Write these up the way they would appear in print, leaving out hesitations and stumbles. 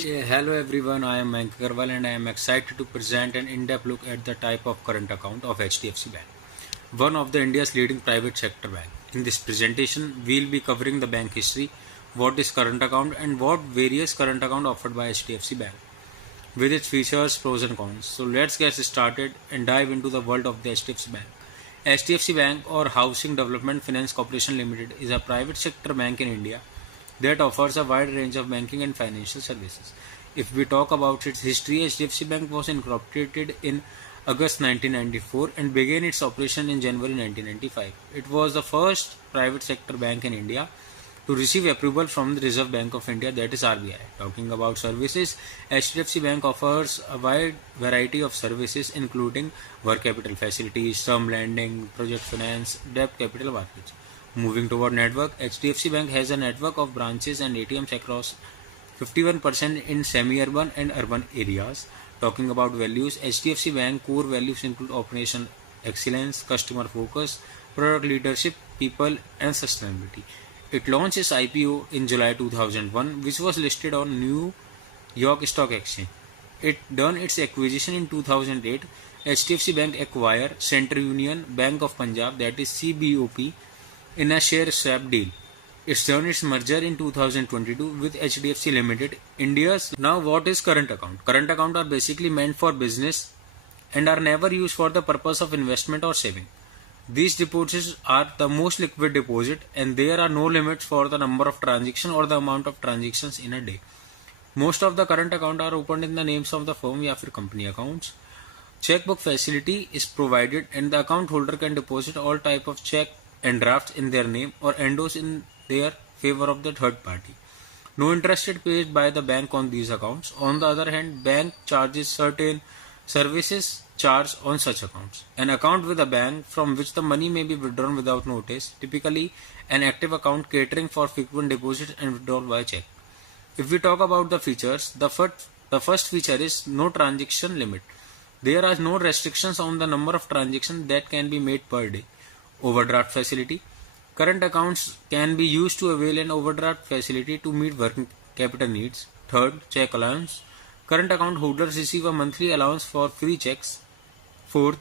Hello everyone, I am Mayank Agarwal and I am excited to present an in-depth look at the type of current account of HDFC Bank, one of the India's leading private sector bank. In this presentation, we will be covering the bank history, what is current account and what various current account offered by HDFC Bank, with its features, pros and cons. So let's get started and dive into the world of the HDFC Bank. HDFC Bank or Housing Development Finance Corporation Limited is a private sector bank in India that offers a wide range of banking and financial services. If we talk about its history, HDFC Bank was incorporated in August 1994 and began its operation in January 1995. It was the first private sector bank in India to receive approval from the Reserve Bank of India, that is RBI. Talking about services, HDFC Bank offers a wide variety of services including working capital facilities, term lending, project finance, debt capital markets. Moving toward network, HDFC Bank has a network of branches and ATMs across 51% in semi-urban and urban areas. Talking about values, HDFC Bank core values include operational excellence, customer focus, product leadership, people and sustainability. It launched its IPO in July 2001, which was listed on New York Stock Exchange. It done its acquisition in 2008. HDFC Bank acquired Central Union Bank of Punjab, that is CBOP, in a share swap deal. It's done its merger in 2022 with HDFC Limited, India's. Now, what is current account? Current account are basically meant for business and are never used for the purpose of investment or saving. These deposits are the most liquid deposit and there are no limits for the number of transactions or the amount of transactions in a day. Most of the current account are opened in the names of the firm या फिर company accounts. Checkbook facility is provided and the account holder can deposit all type of check and drafts in their name or endorse in their favor of the third party. No interest is paid by the bank on these accounts. On the other hand, bank charges certain services charged on such accounts. An account with a bank from which the money may be withdrawn without notice, typically an active account catering for frequent deposits and withdrawal by check. If we talk about the features, the first feature is no transaction limit. There are no restrictions on the number of transactions that can be made per day. Overdraft facility. Current accounts can be used to avail an overdraft facility to meet working capital needs. Third, check allowance. Current account holders receive a monthly allowance for free checks. Fourth,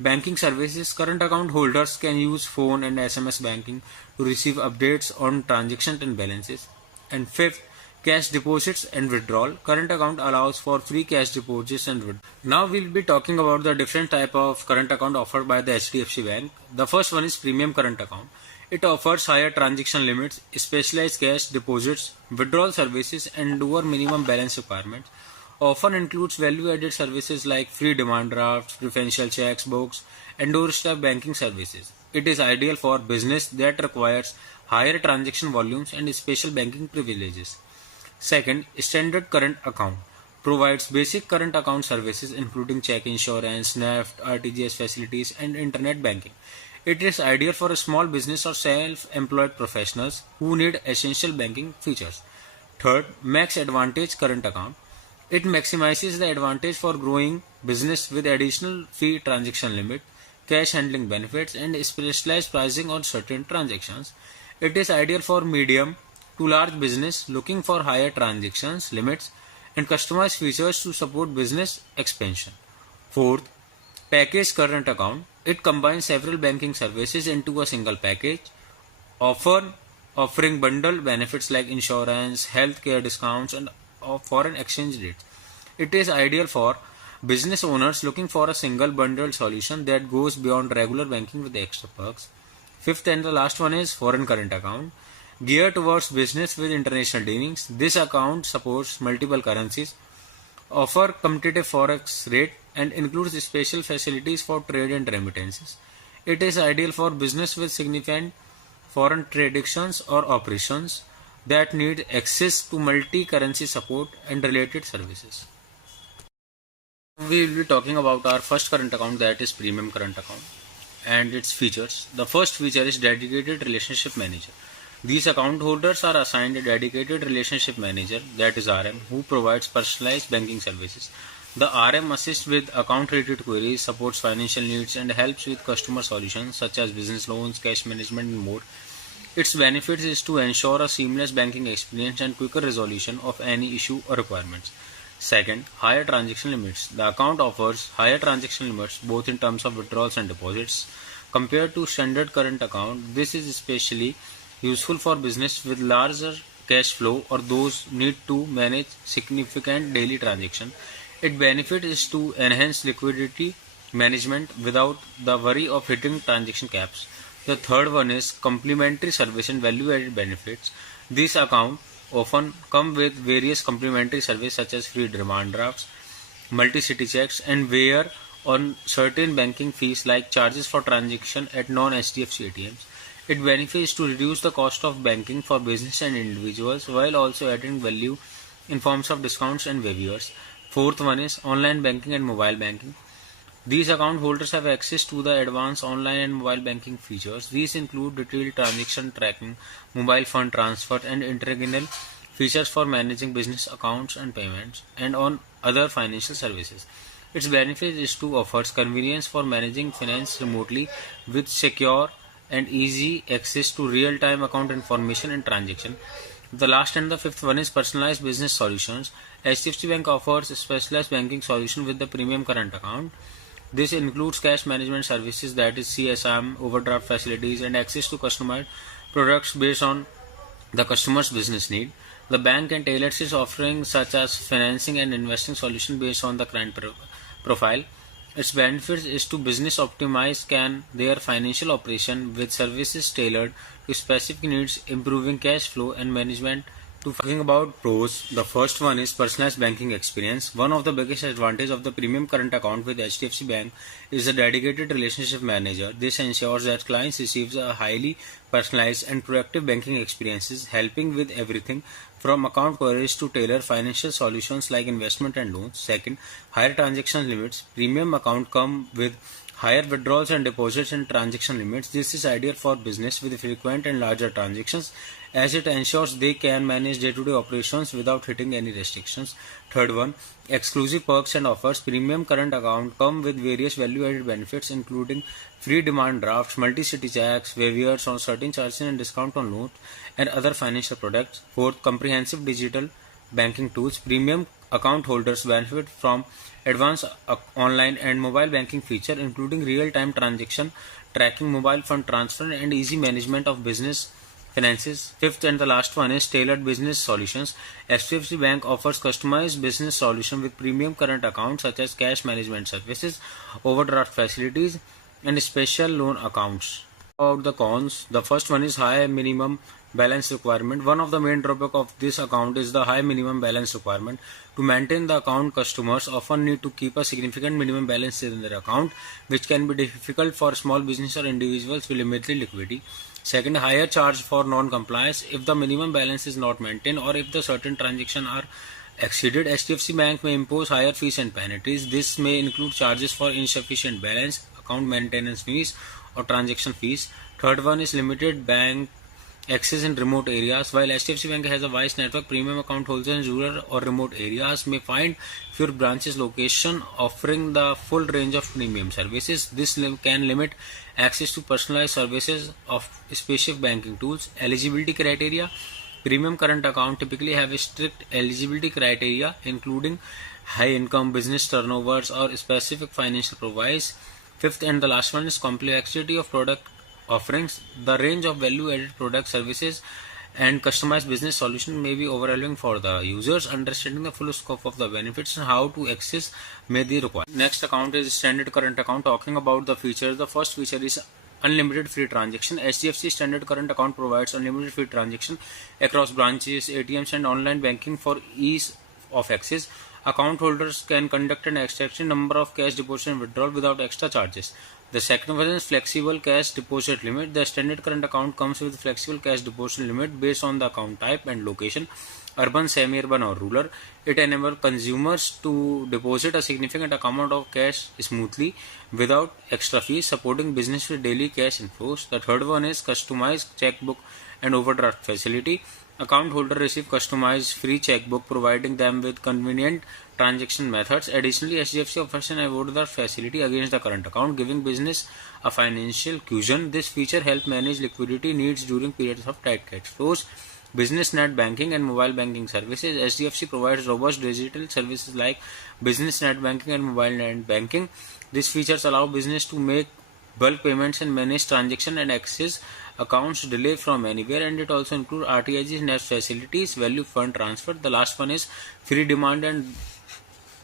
banking services. Current account holders can use phone and SMS banking to receive updates on transactions and balances. And fifth, cash deposits and withdrawal. Current account allows for free cash deposits and withdrawal. Now we'll be talking about the different type of current account offered by the HDFC Bank. The first one is premium current account. It offers higher transaction limits, specialized cash deposits, withdrawal services and lower minimum balance requirements. Often includes value-added services like free demand drafts, preferential checks, books, and doorstep banking services. It is ideal for business that requires higher transaction volumes and special banking privileges. Second, standard current account provides basic current account services including check insurance, NEFT, RTGS facilities, and internet banking. It is ideal for a small business or self-employed professionals who need essential banking features. Third, max advantage current account. It maximizes the advantage for growing business with additional fee transaction limit, cash handling benefits, and specialized pricing on certain transactions. It is ideal for medium to large business looking for higher transactions limits and customized features to support business expansion. Fourth, package current account. It combines several banking services into a single package, offering bundled benefits like insurance, healthcare discounts, and foreign exchange rates. It is ideal for business owners looking for a single bundled solution that goes beyond regular banking with extra perks. Fifth and the last one is foreign current account. Geared towards business with international dealings, this account supports multiple currencies, offer competitive forex rate, and includes special facilities for trade and remittances. It is ideal for business with significant foreign transactions or operations that need access to multi-currency support and related services. We will be talking about our first current account, that is premium current account, and its features. The first feature is dedicated relationship manager. These account holders are assigned a dedicated relationship manager, that is RM, who provides personalized banking services. The RM assists with account-related queries, supports financial needs, and helps with customer solutions such as business loans, cash management, and more. Its benefits is to ensure a seamless banking experience and quicker resolution of any issue or requirements. Second, higher transaction limits. The account offers higher transaction limits both in terms of withdrawals and deposits compared to standard current account. This is especially useful for business with larger cash flow or those need to manage significant daily transaction. Its benefit is to enhance liquidity management without the worry of hitting transaction caps. The third one is complementary service and value added benefits. These accounts often come with various complementary services such as free demand drafts, multi-city checks, and waiver on certain banking fees like charges for transaction at non-HDFC ATMs. It benefits to reduce the cost of banking for business and individuals while also adding value in forms of discounts and waivers. Fourth one is online banking and mobile banking. These account holders have access to the advanced online and mobile banking features. These include detailed transaction tracking, mobile fund transfer, and integral features for managing business accounts and payments, and on other financial services. Its benefit is to offer convenience for managing finance remotely with secure and easy access to real-time account information and transaction. The last and the fifth one is personalized business solutions. HDFC Bank offers a specialized banking solution with the premium current account. This includes cash management services, that is CSM, overdraft facilities, and access to customized products based on the customer's business need. The bank can tailor its offerings such as financing and investing solutions based on the client profile. Its benefits is to business optimize can their financial operation with services tailored to specific needs, improving cash flow and management. Talking about pros, the first one is personalized banking experience. One of the biggest advantages of the premium current account with HDFC Bank is a dedicated relationship manager. This ensures that clients receive a highly personalized and proactive banking experiences, helping with everything from account queries to tailor financial solutions like investment and loans. Second, higher transaction limits. Premium account come with higher withdrawals and deposits and transaction limits. This is ideal for business with frequent and larger transactions as it ensures they can manage day-to-day operations without hitting any restrictions. Third one, exclusive perks and offers. Premium current account come with various value-added benefits including free demand drafts, multi-city checks, waivers on certain charges and discount on loans and other financial products. Fourth, comprehensive digital banking tools. Premium account holders benefit from advanced online and mobile banking feature including real-time transaction tracking, mobile fund transfer, and easy management of business finances. Fifth and the last one is tailored business solutions. HDFC Bank offers customized business solution with premium current accounts such as cash management services, overdraft facilities, and special loan accounts. About the cons, the first one is high minimum balance requirement. One of the main drawbacks of this account is the high minimum balance requirement. To maintain the account, customers often need to keep a significant minimum balance in their account, which can be difficult for small business or individuals with limited liquidity. Second, higher charge for non-compliance. If the minimum balance is not maintained or if the certain transactions are exceeded, HDFC Bank may impose higher fees and penalties. This may include charges for insufficient balance, account maintenance fees, or transaction fees. Third one is limited bank access in remote areas. While HDFC Bank has a wide network, premium account holders in rural or remote areas may find fewer branches location offering the full range of premium services. This can limit access to personalized services of specific banking tools. Eligibility criteria. Premium current account typically have a strict eligibility criteria including high income, business turnovers, or specific financial profiles. Fifth and the last one is complexity of product offerings. The range of value-added product services and customized business solution may be overwhelming for the users. Understanding the full scope of the benefits and how to access may be required. Next account is standard current account. Talking about the features, the first feature is unlimited free transaction. HDFC standard current account provides unlimited free transaction across branches, ATMs, and online banking for ease of access. Account holders can conduct an extensive number of cash deposit and withdrawal without extra charges. The second one is flexible cash deposit limit. The standard current account comes with flexible cash deposit limit based on the account type and location, urban, semi-urban, or rural. It enables consumers to deposit a significant amount of cash smoothly without extra fees, supporting business with daily cash inflows. The third one is customized checkbook and overdraft facility. Account holder receive customized free checkbook, providing them with convenient transaction methods. Additionally, HDFC offers an overdraft facility against the current account, giving business a financial cushion. This feature helps manage liquidity needs during periods of tight cash flows. Business net banking and mobile banking services. HDFC provides robust digital services like business net banking and mobile net banking. These features allow business to make bulk payments and manage transactions and access accounts delay from anywhere, and it also includes RTIG's net facilities, value fund transfer. The last one is free demand and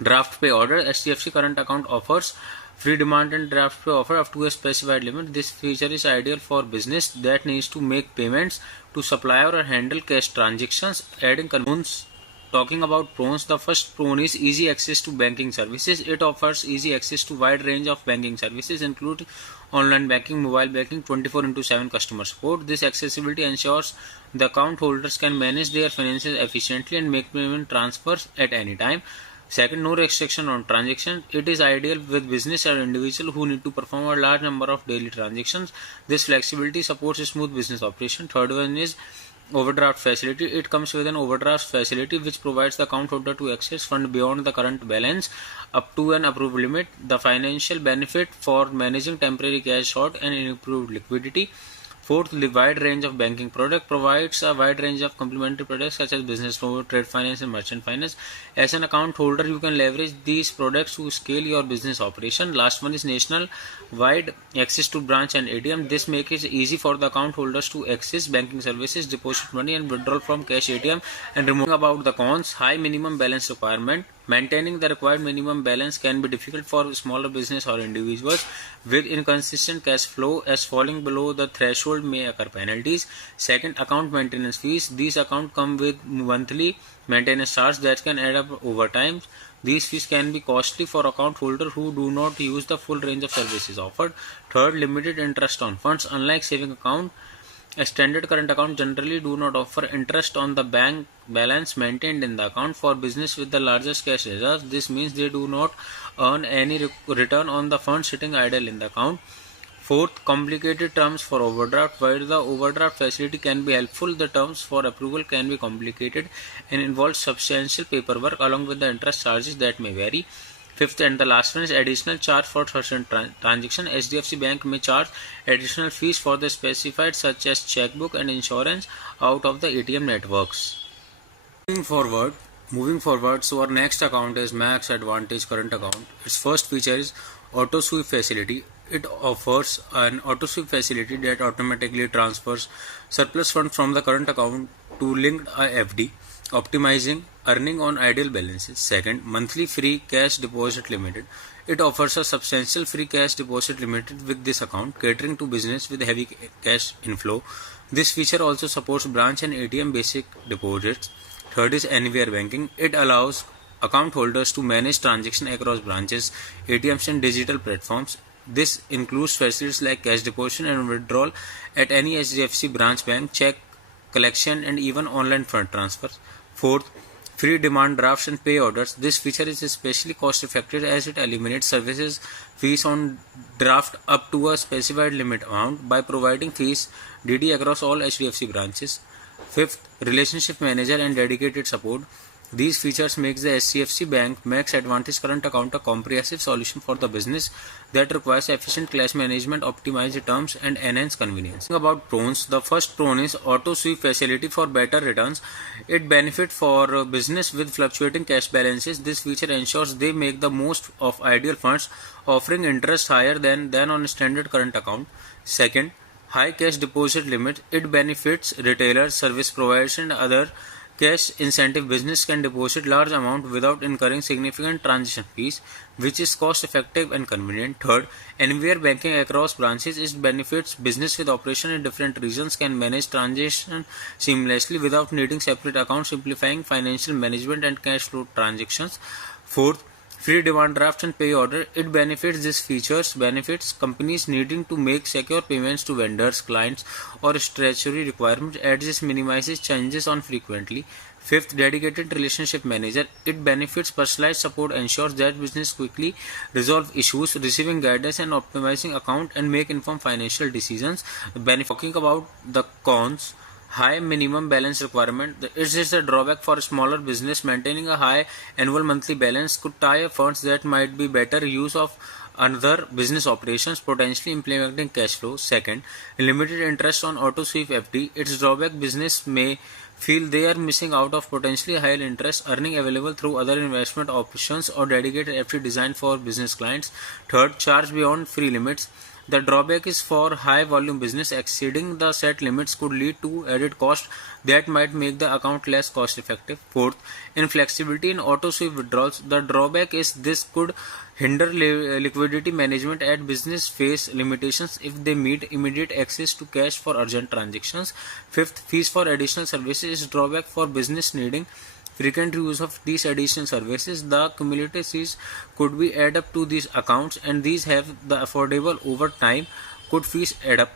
draft pay order. HDFC current account offers free demand and draft pay offer up to a specified limit. This feature is ideal for business that needs to make payments to supplier or handle cash transactions, adding convenience. Talking about pros, the first pro is easy access to banking services. It offers easy access to wide range of banking services, including online banking, mobile banking, 24/7 customer support. This accessibility ensures the account holders can manage their finances efficiently and make payment transfers at any time. Second, no restriction on transactions. It is ideal with business or individual who need to perform a large number of daily transactions. This flexibility supports a smooth business operation. Third one is overdraft facility. It comes with an overdraft facility which provides the account holder to access fund beyond the current balance up to an approved limit. The financial benefit for managing temporary cash short and improved liquidity. Fourth, the wide range of banking product provides a wide range of complementary products such as business loan, trade finance, and merchant finance. As an account holder, you can leverage these products to scale your business operation. Last one is national wide access to branch and ATM. This makes it easy for the account holders to access banking services, deposit money, and withdrawal from cash ATM. And removing about the cons, high minimum balance requirement. Maintaining the required minimum balance can be difficult for smaller business or individuals with inconsistent cash flow, as falling below the threshold may occur penalties. Second, account maintenance fees. These accounts come with monthly maintenance charges that can add up over time. These fees can be costly for account holders who do not use the full range of services offered. Third, limited interest on funds. Unlike saving account, a standard current account generally do not offer interest on the bank balance maintained in the account. For business with the largest cash reserves, this means they do not earn any return on the funds sitting idle in the account. Fourth, complicated terms for overdraft. While the overdraft facility can be helpful, the terms for approval can be complicated and involve substantial paperwork along with the interest charges that may vary. Fifth and the last one is additional charge for certain transaction. HDFC Bank may charge additional fees for the specified such as checkbook and insurance out of the ATM networks. Moving forward, so our next account is Max Advantage current account. Its first feature is auto sweep facility. It offers an auto sweep facility that automatically transfers surplus funds from the current account to linked FD, optimizing earning on ideal balances. Second, monthly free cash deposit limited. It offers a substantial free cash deposit limited with this account, catering to business with heavy cash inflow. This feature also supports branch and ATM basic deposits. Third is anywhere banking. It allows account holders to manage transactions across branches, ATMs, and digital platforms. This includes facilities like cash deposit and withdrawal at any HDFC branch, bank, check collection, and even online fund transfers. Fourth, free demand drafts and pay orders. This feature is especially cost effective as it eliminates services fees on draft up to a specified limit amount by providing fees DD across all HDFC branches. Fifth, relationship manager and dedicated support. These features make the HDFC Bank Max Advantage current account a comprehensive solution for the business that requires efficient cash management, optimized terms, and enhanced convenience. About pros, the first pro is auto sweep facility for better returns. It benefits for business with fluctuating cash balances. This feature ensures they make the most of ideal funds, offering interest higher than on a standard current account. Second, high cash deposit limit. It benefits retailers, service providers, and other cash incentive. Business can deposit large amount without incurring significant transaction fees, which is cost effective and convenient. Third, anywhere banking across branches. It benefits business with operation in different regions can manage transactions seamlessly without needing separate accounts, simplifying financial management and cash flow transactions. Fourth, free demand draft and pay order. It benefits companies needing to make secure payments to vendors, clients, or statutory requirements, as this minimizes changes on frequently. Fifth, dedicated relationship manager. It benefits personalized support, ensures that business quickly resolve issues, receiving guidance and optimizing account and make informed financial decisions. Talking about the cons, High minimum balance requirement. It is a drawback for smaller business. Maintaining a high annual monthly balance could tie up funds that might be better use of other business operations, potentially implementing cash flow. Second, limited interest on auto sweep FD. Its drawback, business may feel they are missing out of potentially higher interest earning available through other investment options or dedicated FD designed for business clients. Third, charge beyond free limits. The drawback is for high volume business. Exceeding the set limits could lead to added cost that might make the account less cost effective. Fourth, inflexibility in auto sweep withdrawals. The drawback is this could hinder liquidity management at business face limitations if they need immediate access to cash for urgent transactions. Fifth, fees for additional services is drawback for business needing frequent use of these additional services. The cumulative fees could be add up to these accounts, and these have the affordable over time. Could fees add up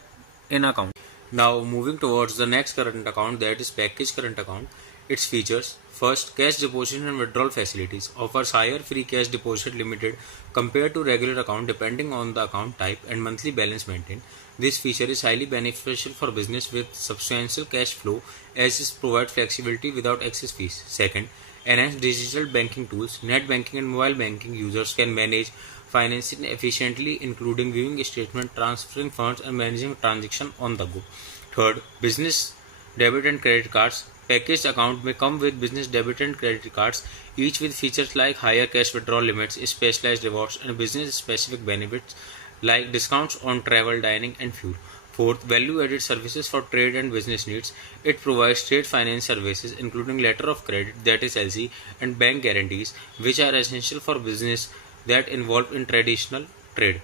in account? Now moving towards the next current account, that is package current account. Its features: first, cash deposit and withdrawal facilities. Offers higher free cash deposit limited compared to regular account depending on the account type and monthly balance maintained. This feature is highly beneficial for business with substantial cash flow as it provides flexibility without excess fees. Second, enhanced digital banking tools. Net banking and mobile banking users can manage financing efficiently, including viewing statement, transferring funds, and managing transactions on the go. Third, business debit and credit cards. Packaged account may come with business debit and credit cards, each with features like higher cash withdrawal limits, specialized rewards, and business-specific benefits like discounts on travel, dining, and fuel. Fourth, value-added services for trade and business needs. It provides trade finance services, including letter of credit, that is LC, and bank guarantees, which are essential for business that involve in traditional trade.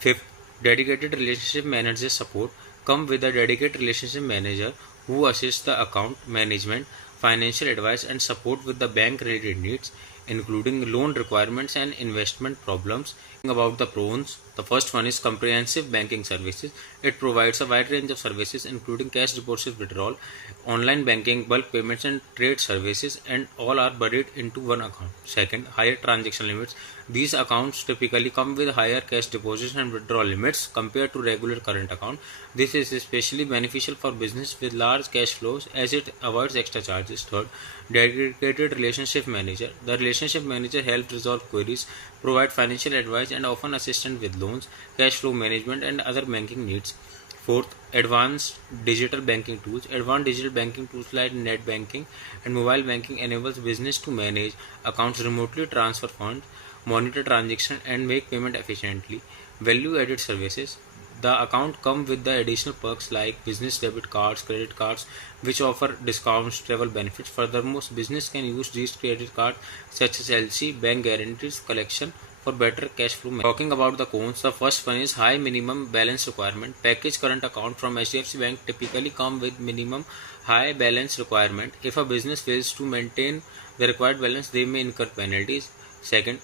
Fifth, dedicated relationship manager support. Come with a dedicated relationship manager who assists the account management, financial advice, and support with the bank related needs, including loan requirements and investment problems. About the pros, the first one is comprehensive banking services. It provides a wide range of services, including cash deposit withdrawal, online banking, bulk payments, and trade services, and all are buried into one account. Second, higher transaction limits. These accounts typically come with higher cash deposits and withdrawal limits compared to regular current account. This is especially beneficial for business with large cash flows as it avoids extra charges. Third, dedicated relationship manager. The relationship manager helps resolve queries, provide financial advice, and often assistance with loans, cash flow management, and other banking needs. Fourth, advanced digital banking tools. Advanced digital banking tools like net banking and mobile banking enables business to manage accounts remotely, transfer funds, monitor transactions, and make payment efficiently. Value-added services. The account comes with the additional perks like business debit cards, credit cards, which offer discounts, travel benefits. Furthermore, business can use these credit cards such as LC, bank guarantees, collection for better cash flow. Talking about the cons, the first one is high minimum balance requirement. Package current account from HDFC Bank typically come with minimum high balance requirement. If a business fails to maintain the required balance, they may incur penalties. Second,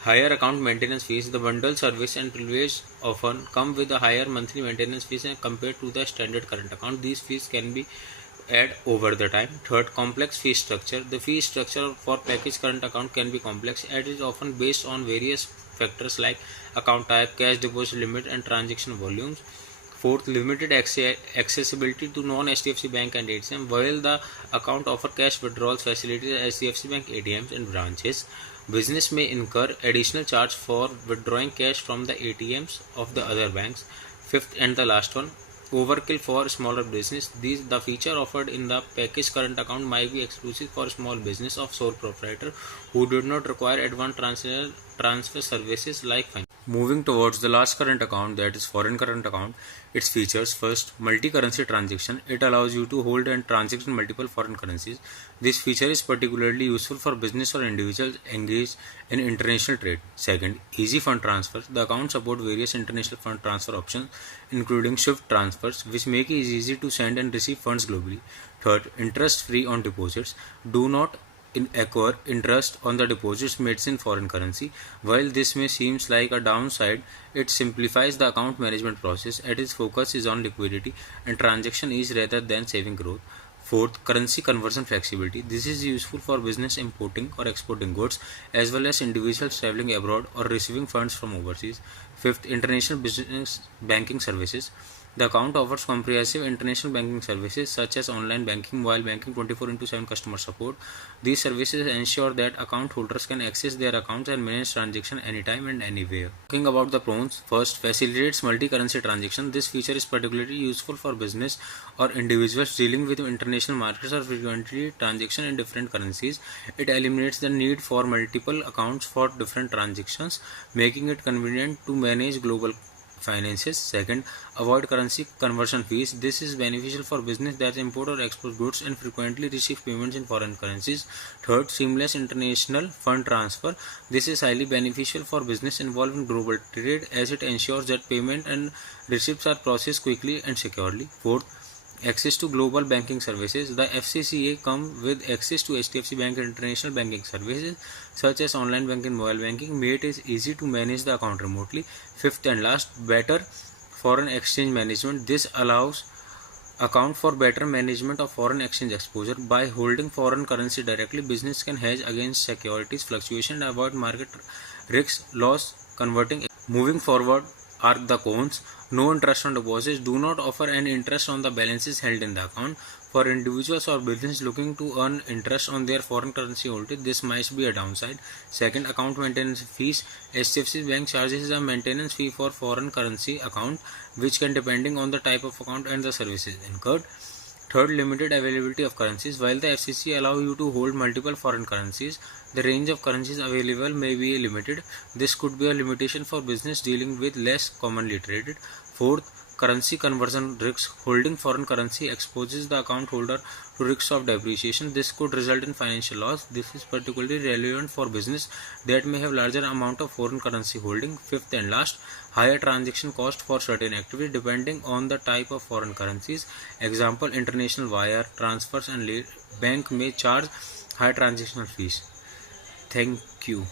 higher account maintenance fees. The bundle service and privilege often come with a higher monthly maintenance fees compared to the standard current account. These fees can be add over the time. Third, complex fee structure. The fee structure for package current account can be complex and is often based on various factors like account type, cash deposit limit, and transaction volumes. Fourth, limited accessibility to non-HDFC Bank and ATM. While the account offer cash withdrawal facilities at HDFC Bank ATMs and branches, business may incur additional charge for withdrawing cash from the ATMs of the other banks. Fifth and the last one, overkill for smaller business. The feature offered in the package current account might be exclusive for small business of sole proprietor who do not require advanced transfer services like finance. Moving towards the last current account, that is foreign current account. Its features: first, multi-currency transaction. It allows you to hold and transact in multiple foreign currencies. This feature is particularly useful for business or individuals engaged in international trade. Second, easy fund transfer. The account supports various international fund transfer options, including SWIFT transfers, which make it easy to send and receive funds globally. Third, interest-free on deposits. Do not acquire interest on the deposits made in foreign currency. While this may seem like a downside, it simplifies the account management process and its focus is on liquidity and transaction ease rather than saving growth. Fourth, currency conversion flexibility. This is useful for business importing or exporting goods as well as individuals traveling abroad or receiving funds from overseas. Fifth, international business banking services. The account offers comprehensive international banking services such as online banking, mobile banking, 24/7 customer support. These services ensure that account holders can access their accounts and manage transactions anytime and anywhere. Talking about the pros, first, facilitates multi-currency transaction. This feature is particularly useful for business or individuals dealing with international markets or frequently transaction in different currencies. It eliminates the need for multiple accounts for different transactions, making it convenient to manage global finances. Second, avoid currency conversion fees. This is beneficial for business that import or export goods and frequently receive payments in foreign currencies. Third, seamless international fund transfer. This is highly beneficial for business involving global trade as it ensures that payment and receipts are processed quickly and securely. Fourth, access to global banking services. The FCCA comes with access to HDFC Bank and international banking services such as online banking, mobile banking, made it easy to manage the account remotely. Fifth and last, better foreign exchange management. This allows account for better management of foreign exchange exposure. By holding foreign currency directly, business can hedge against securities fluctuation and avoid market risk loss converting. Moving forward are the cons. No interest on deposits. Do not offer any interest on the balances held in the account. For individuals or business looking to earn interest on their foreign currency holdings, this might be a downside. Second, account maintenance fees. HDFC Bank charges a maintenance fee for foreign currency account, which can depending on the type of account and the services incurred. Third, limited availability of currencies. While the FCC allow you to hold multiple foreign currencies, the range of currencies available may be limited. This could be a limitation for business dealing with less commonly traded. Fourth, currency conversion risks. Holding foreign currency exposes the account holder to risks of depreciation. This could result in financial loss. This is particularly relevant for business that may have larger amount of foreign currency holding. Fifth and last, higher transaction cost for certain activities depending on the type of foreign currencies. Example, international wire transfers and bank may charge high transactional fees. Thank you.